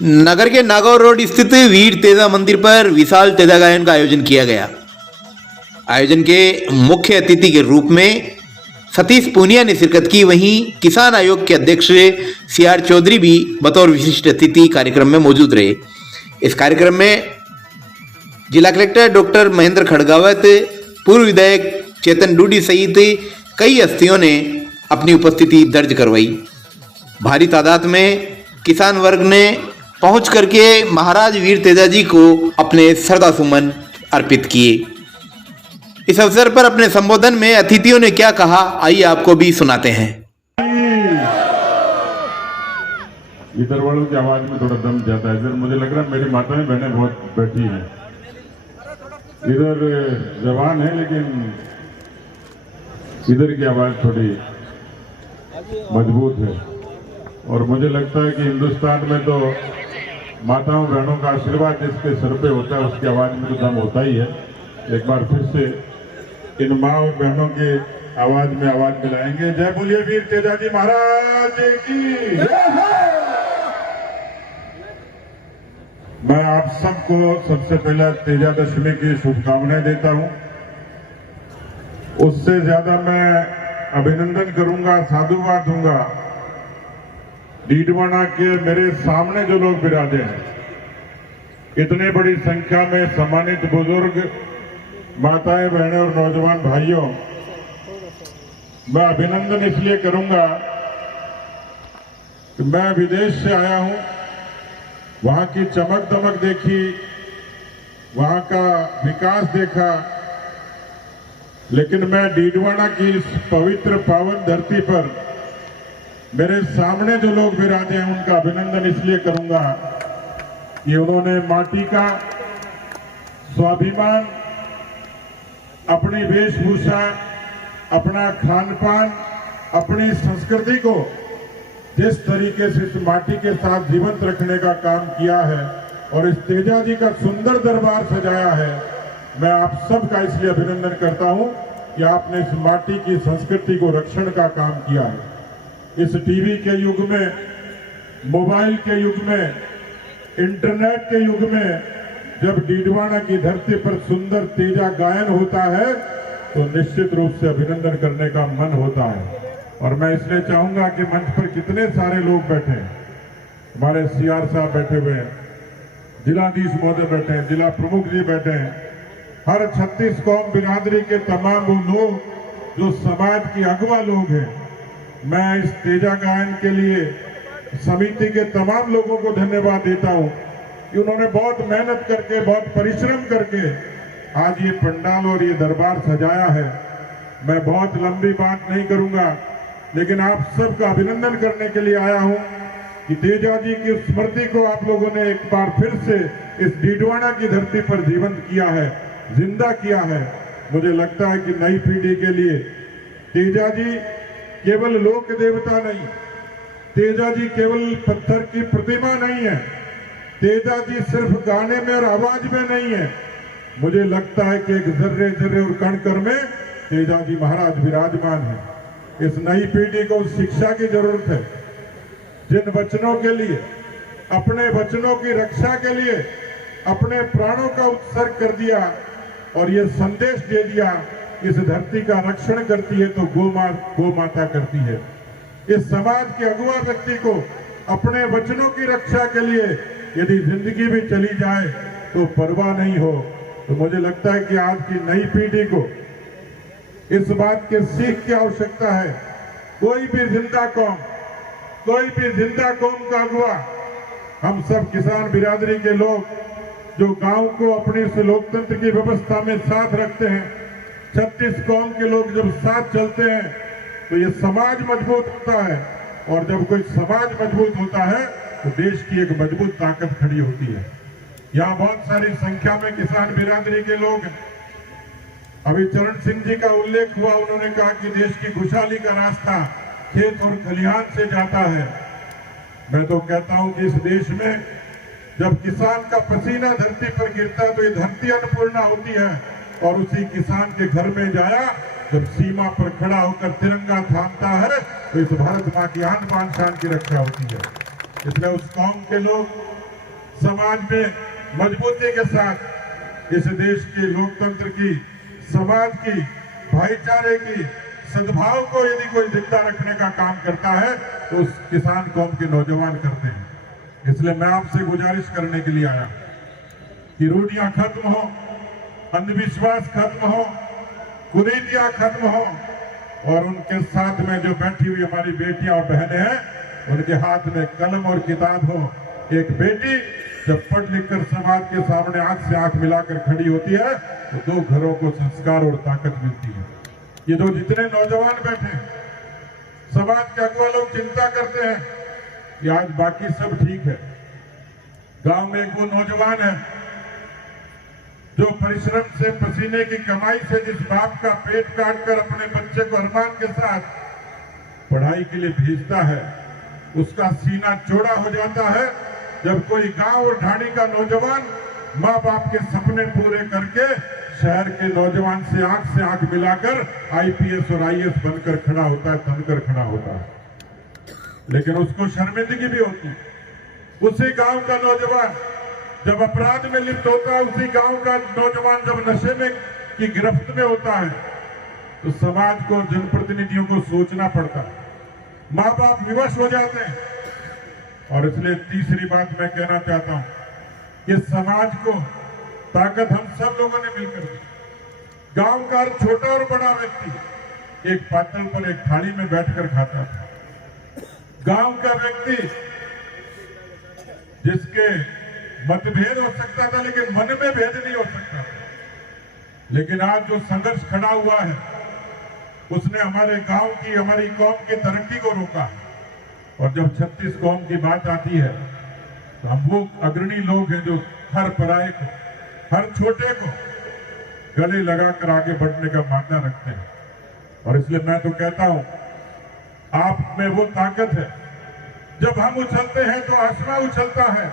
नगर के नागौर रोड स्थित वीर तेजा मंदिर पर विशाल तेजा गायन का आयोजन किया गया। आयोजन के मुख्य अतिथि के रूप में सतीश पूनिया ने शिरकत की। वहीं किसान आयोग के अध्यक्ष सीआर चौधरी भी बतौर विशिष्ट अतिथि कार्यक्रम में मौजूद रहे। इस कार्यक्रम में जिला कलेक्टर डॉक्टर महेंद्र खड़गावत, पूर्व विधायक चेतन डूडी सहित कई हस्तियों ने अपनी उपस्थिति दर्ज करवाई। भारी तादाद में किसान वर्ग ने पहुंच करके महाराज वीर तेजा जी को अपने श्रद्धा सुमन अर्पित किए। इस अवसर पर अपने संबोधन में अतिथियों ने क्या कहा, आइए आपको भी सुनाते हैं। इधर वालों की आवाज में थोड़ा दम जाता है। इधर मुझे लग रहा है मेरी माताएं बहनें बहुत बैठी हैं। इधर जवान है लेकिन इधर की आवाज थोड़ी मजबूत है। और मुझे लगता है कि हिंदुस्तान में तो माताओं बहनों का आशीर्वाद जिसके सर पे होता है उसकी आवाज में तो दम होता ही है। एक बार फिर से इन माँ और बहनों की आवाज में आवाज मिलाएंगे। जय बोलिए वीर तेजा जी महाराज की। मैं आप सबको सबसे पहले तेजा दशमी की शुभकामनाएं देता हूं। उससे ज्यादा मैं अभिनंदन करूंगा, साधुवाद दूंगा डीडवाना के मेरे सामने जो लोग विराजे हैं, इतनी बड़ी संख्या में सम्मानित बुजुर्ग, माताएं बहनें और नौजवान भाइयों, मैं अभिनंदन इसलिए करूंगा कि मैं विदेश से आया हूं, वहां की चमक दमक देखी, वहां का विकास देखा, लेकिन मैं डीडवाना की इस पवित्र पावन धरती पर मेरे सामने जो लोग विराजे हैं उनका अभिनंदन इसलिए करूंगा कि उन्होंने माटी का स्वाभिमान, अपनी वेशभूषा, अपना खान पान, अपनी संस्कृति को जिस तरीके से इस माटी के साथ जीवंत रखने का काम किया है और इस तेजा जी का सुंदर दरबार सजाया है, मैं आप सबका इसलिए अभिनंदन करता हूं कि आपने इस माटी की संस्कृति को रक्षण का काम किया है। इस टीवी के युग में, मोबाइल के युग में, इंटरनेट के युग में जब डीडवाना की धरती पर सुंदर तेजा गायन होता है तो निश्चित रूप से अभिनंदन करने का मन होता है। और मैं इसलिए चाहूंगा कि मंच पर कितने सारे लोग बैठे हैं, हमारे सीआर साहब बैठे हुए हैं, जिलाधीश महोदय बैठे हैं, जिला प्रमुख जी बैठे हैं, हर 36 कौम बिरादरी के तमाम वो लोग जो समाज की अगवा लोग हैं। मैं इस तेजा गायन के लिए समिति के तमाम लोगों को धन्यवाद देता हूं कि उन्होंने बहुत मेहनत करके, बहुत परिश्रम करके आज ये पंडाल और ये दरबार सजाया है। मैं बहुत लंबी बात नहीं करूंगा, लेकिन आप सबका अभिनंदन करने के लिए आया हूं कि तेजा जी की स्मृति को आप लोगों ने एक बार फिर से इस डीडवाना की धरती पर जीवंत किया है, जिंदा किया है। मुझे लगता है कि नई पीढ़ी के लिए तेजा जी केवल लोक देवता नहीं, तेजा जी केवल पत्थर की प्रतिमा नहीं है, तेजा जी सिर्फ गाने में और आवाज में नहीं है। मुझे लगता है कि एक जर्रे जर्रे और कण कण में तेजा जी महाराज विराजमान है। इस नई पीढ़ी को शिक्षा की जरूरत है, जिन वचनों के लिए, अपने वचनों की रक्षा के लिए अपने प्राणों का उत्सर्ग कर दिया और ये संदेश दे दिया, इस धरती का रक्षण करती है तो गौ माता करती है। इस समाज के अगुआ व्यक्ति को अपने वचनों की रक्षा के लिए यदि जिंदगी भी चली जाए तो परवाह नहीं हो। तो मुझे लगता है कि आज की नई पीढ़ी को इस बात के सीख की आवश्यकता है। कोई भी जिंदा कौम का अगुआ, हम सब किसान बिरादरी के लोग जो गांव को अपनी इस लोकतंत्र की व्यवस्था में साथ रखते हैं, 36 कौम के लोग जब साथ चलते हैं तो ये समाज मजबूत होता है, और जब कोई समाज मजबूत होता है तो देश की एक मजबूत ताकत खड़ी होती है। यहाँ बहुत सारी संख्या में किसान बिरादरी के लोग हैं। अभी चरण सिंह जी का उल्लेख हुआ, उन्होंने कहा कि देश की खुशहाली का रास्ता खेत और खलिहान से जाता है। मैं तो कहता हूं कि इस देश में जब किसान का पसीना धरती पर गिरता है तो ये धरती अन्नपूर्णा होती है, और उसी किसान के घर में जाया जब सीमा पर खड़ा होकर तिरंगा थामता है तो इस भारत मां की आन बान शान की रक्षा होती है। इसलिए उस कौम के लोग समाज में मजबूती के साथ इस देश की लोकतंत्र की, समाज की, भाईचारे की, सद्भाव को यदि कोई जिंदा रखने का काम करता है तो उस किसान कौम के नौजवान करते हैं। इसलिए मैं आपसे गुजारिश करने के लिए आया कि रूढ़ियां खत्म हो, अंधविश्वास खत्म हो, कुरीतियां खत्म हो और उनके साथ में जो बैठी हुई हमारी बेटियां और बहनें हैं उनके हाथ में कलम और किताब हो। एक बेटी जब पढ़ लिख कर समाज के सामने आंख से आंख मिलाकर खड़ी होती है तो दो घरों को संस्कार और ताकत मिलती है। ये जो जितने नौजवान बैठे हैं, समाज के अगुआ लोग चिंता करते हैं कि आज बाकी सब ठीक है, गांव में एक वो नौजवान है जो परिश्रम से, पसीने की कमाई से जिस बाप का पेट काट कर अपने बच्चे को अरमान के साथ पढ़ाई के लिए भेजता है, उसका सीना चौड़ा हो जाता है जब कोई गांव और ढाणी का नौजवान माँ बाप के सपने पूरे करके शहर के नौजवान से आंख मिलाकर आईपीएस और आईएएस बनकर खड़ा होता है, तनकर खड़ा होता है। लेकिन उसको शर्मिंदगी भी होती है। उसी गांव का नौजवान जब अपराध में लिप्त होता है, उसी गांव का नौजवान जब नशे में की गिरफ्त में होता है तो समाज को, जनप्रतिनिधियों को सोचना पड़ता है, माँ बाप विवश हो जाते हैं। और इसलिए तीसरी बात मैं कहना चाहता हूं कि समाज को ताकत हम सब लोगों ने मिलकर दी। गांव का हर छोटा और बड़ा व्यक्ति एक पातल पर एक थाली में बैठकर खाता था। गांव का व्यक्ति जिसके मतभेद हो सकता था लेकिन मन में भेद नहीं हो सकता। लेकिन आज जो संघर्ष खड़ा हुआ है उसने हमारे गांव की, हमारी कौम की तरक्की को रोका। और जब 36 कौम की बात आती है तो हम वो अग्रणी लोग हैं जो हर पराये को, हर छोटे को गले लगाकर आगे बढ़ने का मानना रखते हैं। और इसलिए मैं तो कहता हूं, आप में वो ताकत है, जब हम उछलते हैं तो आसमां उछलता है,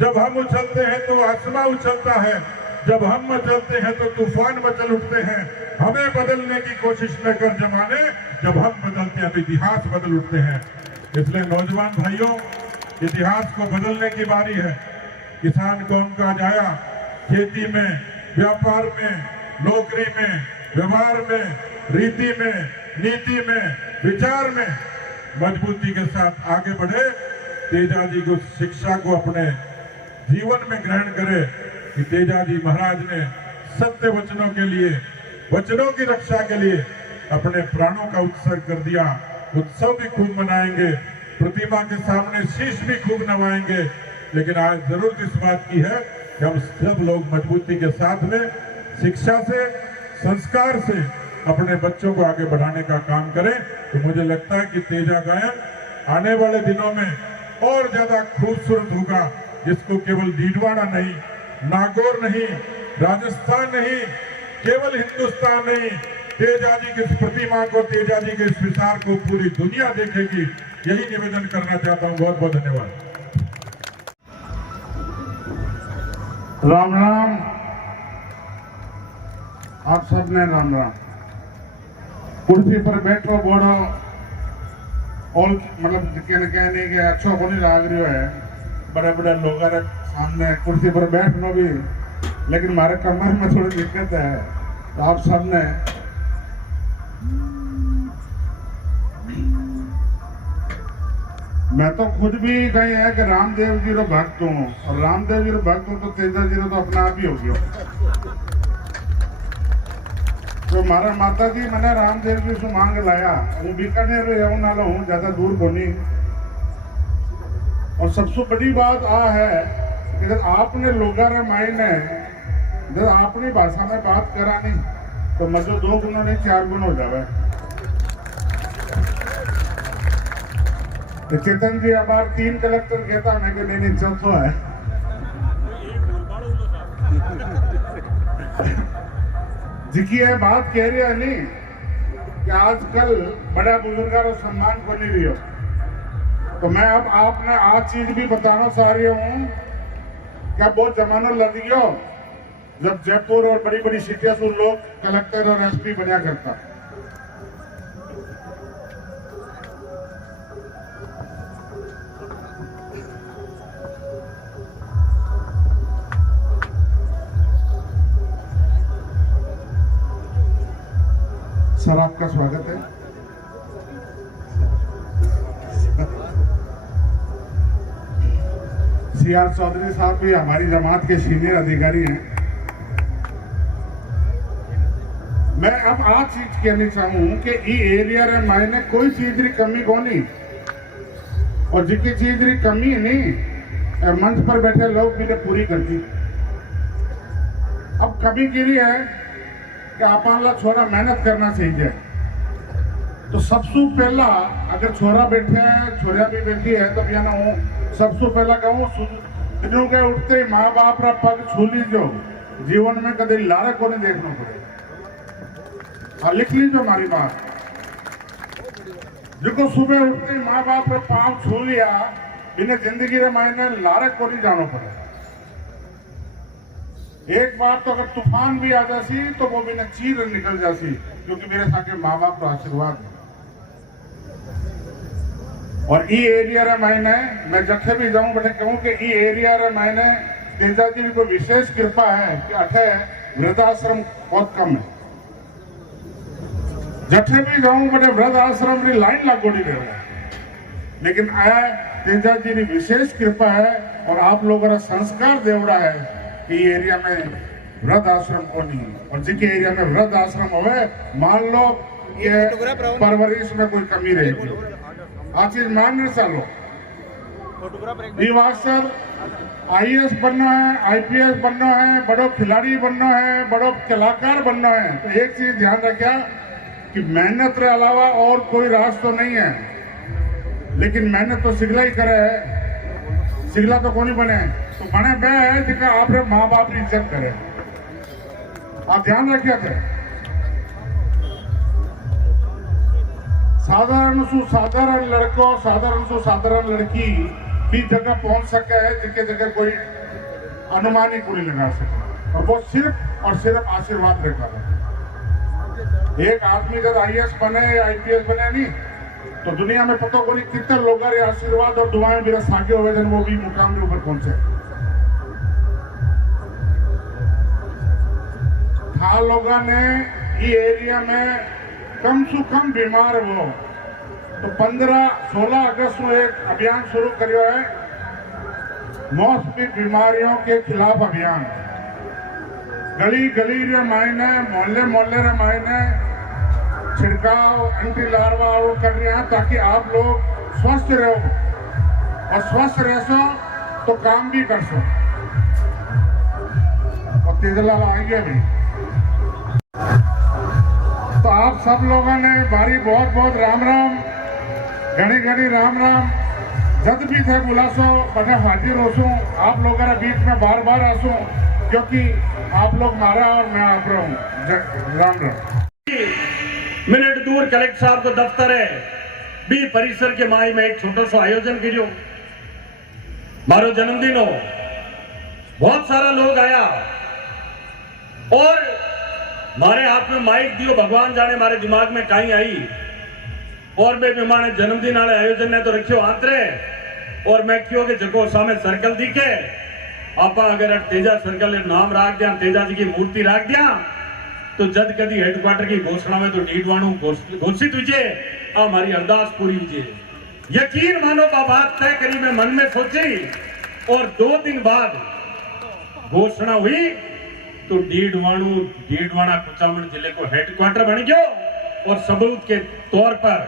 जब हम उछलते हैं तो आसमां उछलता है, जब हम मचलते हैं तो तूफान मचल उठते हैं। हमें बदलने की कोशिश न कर जमाने, जब हम बदलते हैं तो इतिहास बदल उठते हैं। इसलिए नौजवान भाइयों, इतिहास को बदलने की बारी है। किसान कौम का जाया खेती में, व्यापार में, नौकरी में, व्यवहार में, रीति में, नीति में, विचार में मजबूती के साथ आगे बढ़े। तेजाजी को शिक्षा को अपने जीवन में ग्रहण करे कि तेजाजी महाराज ने सत्य वचनों के लिए, वचनों की रक्षा के लिए अपने प्राणों का उत्सर्ग कर दिया। उत्सव भी खूब मनाएंगे, प्रतिमा के सामने शीश भी खूब नवाएंगे। लेकिन आज जरूरत इस बात की है कि हम सब लोग मजबूती के साथ में शिक्षा से, संस्कार से अपने बच्चों को आगे बढ़ाने का काम करें। तो मुझे लगता है कि तेजा गायन आने वाले दिनों में और ज्यादा खूबसूरत होगा, जिसको केवल डीडवाड़ा नहीं, नागौर नहीं, राजस्थान नहीं, केवल हिंदुस्तान नहीं, तेजाजी की इस प्रतिमा को, तेजाजी के इस विचार को पूरी दुनिया देखेगी। यही निवेदन करना चाहता हूं। बहुत बहुत धन्यवाद। राम राम, आप सबने राम राम। कुर्सी पर बैठो बोड़ो और मतलब कहने के अच्छा बोली लाग रही है। बड़े बड़े लोग सामने कुर्सी पर बैठना भी, लेकिन हमारे कमर में थोड़ी दिक्कत है। तो आप सबने मैं तो खुद भी कहीं है कि रामदेव जी रो भक्त हूँ, और रामदेव जी रो भक्त हूँ तो तेजा जी रो तो अपना आप ही हो गया। तो हमारा माता जी मैंने रामदेव जी से मांग लाया, वो बीकानेर रहने वाला हूँ, ज्यादा दूर को नहीं। और सबसे बड़ी बात आ है कि जब आपने लोगा रामायण है, जब अपनी भाषा में बात करा नहीं तो मजो 2 गुना नहीं 4 गुना हो जावे। तो चेतन जी अब 3 कलेक्टर कहता मैं कि नहीं 400 है। जिकी है बात कह रही है नहीं कि आजकल बड़ा बुजुर्गों का सम्मान को नहीं रही हो। तो मैं अब आपने आज चीज भी बताना चाह रही हूँ क्या बहुत जमाना लग गया जब जयपुर और बड़ी बड़ी सिटियों से लोग कलेक्टर और एसपी बना करता। सर आपका स्वागत है। सीआर चौधरी साहब भी हमारी जमात के सीनियर अधिकारी हैं। मैं अब आ चीज कहनी चाहूं कि ई एरिया रे मायने कोई चीज री कमी को नहीं, और जिकी चीज री कमी नहीं मंच पर बैठे लोग भी ने पूरी कर दी। अब कमी गिरी है कि आपला छोरा मेहनत करना चाहिए। तो सबसे पहला अगर छोरा बैठे हैं, छोरिया भी बैठी है, तो भैया ना सबसे पहला कहूँ दिनों के उठते ही माँ बाप रा पग छू लीजो, जीवन में कभी लारे को नहीं देखना पड़े। और लिख लीजिए हमारी बात, जो सुबह उठते ही माँ बाप रा पाँव छू लिया, इन्हें जिंदगी रे मायने लारे को नहीं जाना पड़े। एक बार तो अगर तूफान भी आ जासी तो वो भी चीर निकल जासी, क्योंकि मेरे साथ माँ बाप का आशीर्वाद है। और ई एरिया रे मायने मैं जखे भी जाऊं बटे कहूं कि ई एरिया रे मायने तेजा जी को विशेष कृपा है कि अठे वृद्धाश्रम बहुत कम है। जठे भी जाऊं बटे वृद्धाश्रम री लाइन लागोड़ी रहे, लेकिन आया तेजा जी की विशेष कृपा है और आप लोगों का संस्कार देवड़ा है कि एरिया में वृद्ध आश्रम को नहीं, और जिसके एरिया में वृद्ध आश्रम होवे मान लो ये परवरिश में कोई कमी रहेगी, आ चीज मान नहीं चलो। सर आईएएस बनना है, आईपीएस बनना है, बड़ो खिलाड़ी बनना है, बड़ो कलाकार बनना है, तो एक चीज ध्यान रखिया कि मेहनत के अलावा और कोई रास्ता नहीं है। लेकिन मेहनत तो सिगला ही करे है, सिगला तो कौन बने, तो बने बे है जिसका आपने माँ बाप की इज्जत करे। आप ध्यान रखिए थे साधारण सु साधारण लड़को, साधारण सु साधारण लड़की भी जगह पहुंच सके है जिसके जगह कोई अनुमान ही पूरी लगा सके, और वो सिर्फ और सिर्फ आशीर्वाद रेखा है। एक आदमी जब आईएएस बने या आईपीएस बने नहीं तो दुनिया में पता को नहीं कितने लोग आशीर्वाद और दुआएं मेरा सागे हुए जन वो भी मुकाम के ऊपर पहुंचे। था लोगों ने ये एरिया में कम से कम बीमार हो तो 15-16 अगस्त में एक अभियान शुरू करियो है, मौसमी बीमारियों के खिलाफ अभियान। गली गली रे मायने, मोहल्ले मोहल्ले रे मायने छिड़काव एंटी लार्वा वो कर रहे हैं ताकि आप लोग स्वस्थ रहो, और स्वस्थ रह सो तो काम भी कर सो। और तेजलाल आएंगे भी, तो आप सब लोगों ने बारी बहुत बहुत राम राम, घड़ी घड़ी राम राम। जब भी थे बुलासो बने हाजिर होसू, आप लोगों के बीच में बार बार आसू, क्योंकि आप लोग मारा और मैं आप रहा हूँ। राम राम। मिनट दूर कलेक्टर साहब को दफ्तर है बी परिसर के माई में एक छोटा सा आयोजन करियो, मारो जन्मदिन हो, बहुत सारा लोग आया और मारे हाथ में माइक दियो, भगवान जाने मारे दिमाग में कहीं आई, और मैं मेहमान जन्मदिन वाले आयोजन ने तो रखियो आंतरे, और मैं क्यों के जगो सामने सर्कल दिखे आप अगर तेजा सर्कल नाम रख दिया, तेजा जी की मूर्ति रख दिया, तो जद कदी हेडक्वार्टर की घोषणा में तो डीडवाणु घोषित हुए, हमारी अरदास पूरी हुई। यकीन मानो का बात तय करी मैं मन में सोची, और 2 दिन बाद घोषणा हुई तो डीडवाणा कुचामन जिले को हेडक्वार्टर बन गयो। और सबूत के तौर पर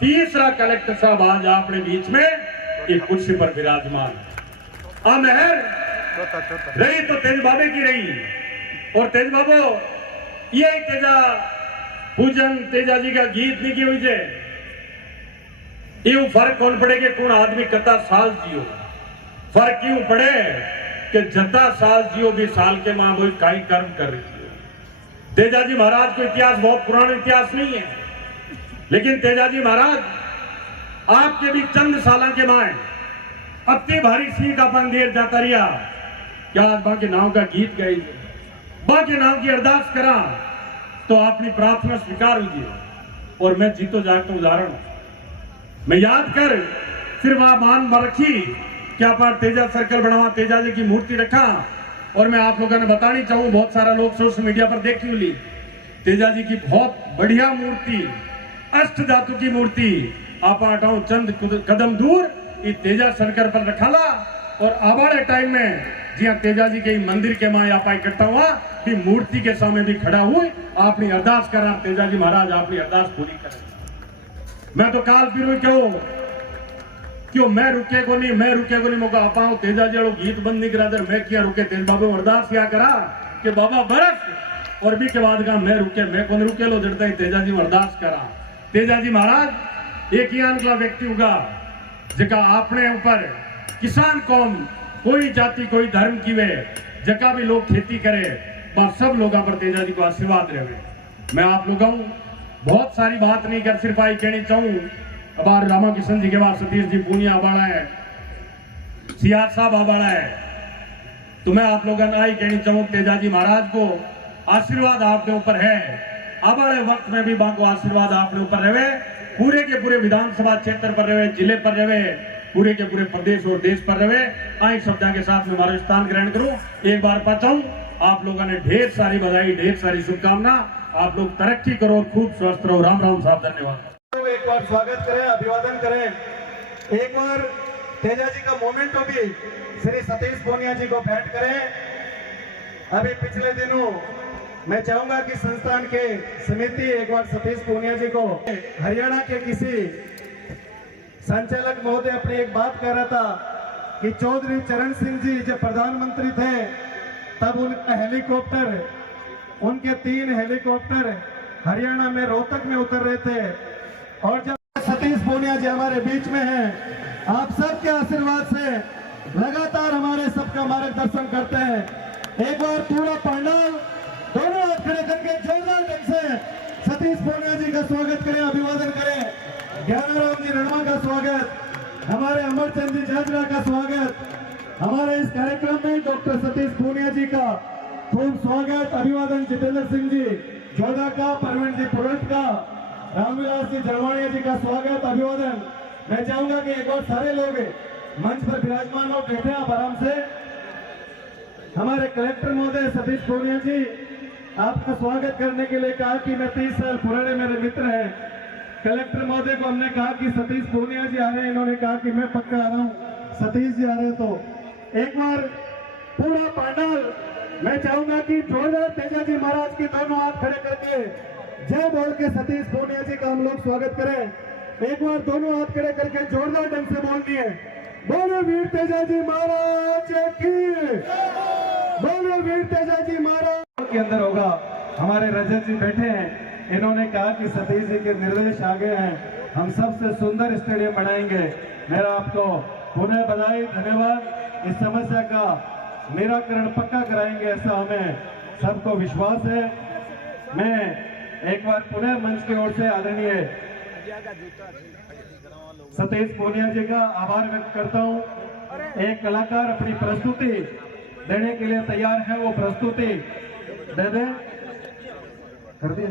तीसरा कलेक्टर साहब आज अपने बीच में एक कुर्सी पर विराजमान। मेहर रही तो तेज बाबे की रही, और तेज बाबो ये तेजा पूजन तेजा जी का गीत नहीं की हुई जे, ये फर्क कौन पड़े कि कौन आदमी कता साल जियो, फर्क क्यों पड़े कि जता साल जियो भी साल के मां वो कई कर्म कर रही है। तेजा जी महाराज को इतिहास बहुत पुराना इतिहास नहीं है, लेकिन तेजा जी महाराज आपके भी चंद साल के माए अति भारी सीख अपन देर जाता रहा, क्या बाकी नाव का गीत गाई, बाकी नाम की अरदास करा तो अपनी प्रार्थना स्वीकार हुई। और मैं जीतो जागतो उदाहरण मैं याद कर फिर वहां मान रखी क्या पर तेजा सर्कल बनावा, तेजा जी की मूर्ति रखा। और मैं आप लोगों ने बतानी चाहूँ, बहुत सारा लोग सोशल मीडिया पर देखी ली तेजा जी की बहुत बढ़िया मूर्ति, अष्ट धातु की मूर्ति आप हटाओ चंद कदम दूर ये तेजा सरकार पर रखाला और आवाड़े टाइम में जिया तेजा जी के मंदिर के माए आप इकट्ठा हुआ भी मूर्ति के सामने भी खड़ा हुई अपनी अरदास करा तेजा जी महाराज अपनी अरदास पूरी करें। मैं तो काल फिर क्यों मैं रुके को नहीं मौका आपाओ तेजा जी गीत बंद नहीं करा मैं क्या रुके तेज बाबू अरदास क्या करा कि बाबा बरस और भी के बाद का मैं कौन रुके लो जड़ता ही तेजा जी अरदास करा। तेजा जी महाराज एक ही अनकला व्यक्ति होगा जका अपने ऊपर किसान कौम कोई जाति कोई धर्म की वे जका भी लोग खेती करे बस सब लोगों पर तेजा जी को आशीर्वाद रहे। मैं आप लोगों बहुत सारी बात नहीं कर सिर्फ आई कहनी चाहूं अबार रामा किशन जी के बाद सतीश जी पूनिया आबाड़ा है, सियार साहब आबाड़ा है, तो मैं आप लोगों ने आई कहनी चाहूं तेजा जी महाराज को आशीर्वाद आपके ऊपर है। आबाड़े वक्त में भी बाको आशीर्वाद आपके ऊपर रहे, पूरे के पूरे विधानसभा क्षेत्र पर रहे, जिले पर रहे, पूरे के पूरे प्रदेश और देश पर रहे। आई शब्द के साथ में हमारा स्थान ग्रहण करो। एक बार पाचाऊं आप लोगों ने ढेर सारी बधाई, ढेर सारी शुभकामना। आप लोग तरक्की करो, खूब स्वस्थ रहो। राम राम साहब, धन्यवाद। एक बार स्वागत करें, अभिवादन करें। एक बार तेजा जी का मोमेंटो भी श्री सतीश पूनिया जी को भेंट करें। अभी पिछले दिनों मैं चाहूंगा कि संस्थान के समिति एक बार सतीश पूनिया जी को हरियाणा के किसी संचालक महोदय अपनी एक बात कह रहा था कि चौधरी चरण सिंह जी जब प्रधानमंत्री थे तब उनका हेलीकॉप्टर, उनके 3 हेलीकॉप्टर हरियाणा में रोहतक में उतर रहे थे और जब सतीश पूनिया जी हमारे बीच में हैं, आप सबके आशीर्वाद से लगातार हमारे सबका मार्गदर्शन करते हैं। एक बार पूरा पंडाल दोनों हाथ खड़े करके जोरदार ढंग से सतीश पूनिया जी का स्वागत करें, अभिवादन करें। ज्ञानाराम जी रणमा का स्वागत, हमारे अमरचंद जी जाजरा का स्वागत, हमारे इस कार्यक्रम में डॉक्टर सतीश पूनिया जी का खूब स्वागत, अभिवादन। जितेंद्र सिंह जी जोधा का, परवीन जी पुरट का, रामविलास जी जलवाणिया जी का स्वागत, अभिवादन। मैं चाहूंगा कि एक बार सारे लोग मंच पर विराजमान हो, बैठे आप आराम से। हमारे कलेक्टर महोदय सतीश पूनिया जी आपका स्वागत करने के लिए कहा कि मैं 30 साल पुराने मेरे मित्र हैं। कलेक्टर महोदय को हमने कहा कि सतीश पूनिया जी आ रहे हैं, इन्होंने कहा कि मैं पक्का आ रहा हूँ, सतीश जी आ रहे हैं। तो एक बार पूरा पंडाल मैं चाहूंगा कि जोरदार तेजा जी महाराज की दोनों हाथ खड़े करके जय बोल के सतीश पूनिया जी का हम लोग स्वागत करें। एक बार दोनों हाथ खड़े करके जोरदार ढंग से बोलनी है, बोलो वीर तेजा जी महाराज की, बोलो वीर तेजा जी महाराज। के अंदर होगा, हमारे रजत जी बैठे हैं, इन्होंने कहा कि सतीश जी के निर्देश आ गए हैं, हम सबसे सुंदर स्टेडियम बनाएंगे। मेरा आपको पुनः बधाई, धन्यवाद। इस समस्या का निराकरण पक्का कराएंगे ऐसा हमें सबको विश्वास है। मैं एक बार पुनः मंच की ओर से आदरणीय सतीश पूनिया जी का आभार व्यक्त करता हूं। एक कलाकार अपनी प्रस्तुति देने के लिए तैयार है, वो प्रस्तुति दे दे, कर दिए।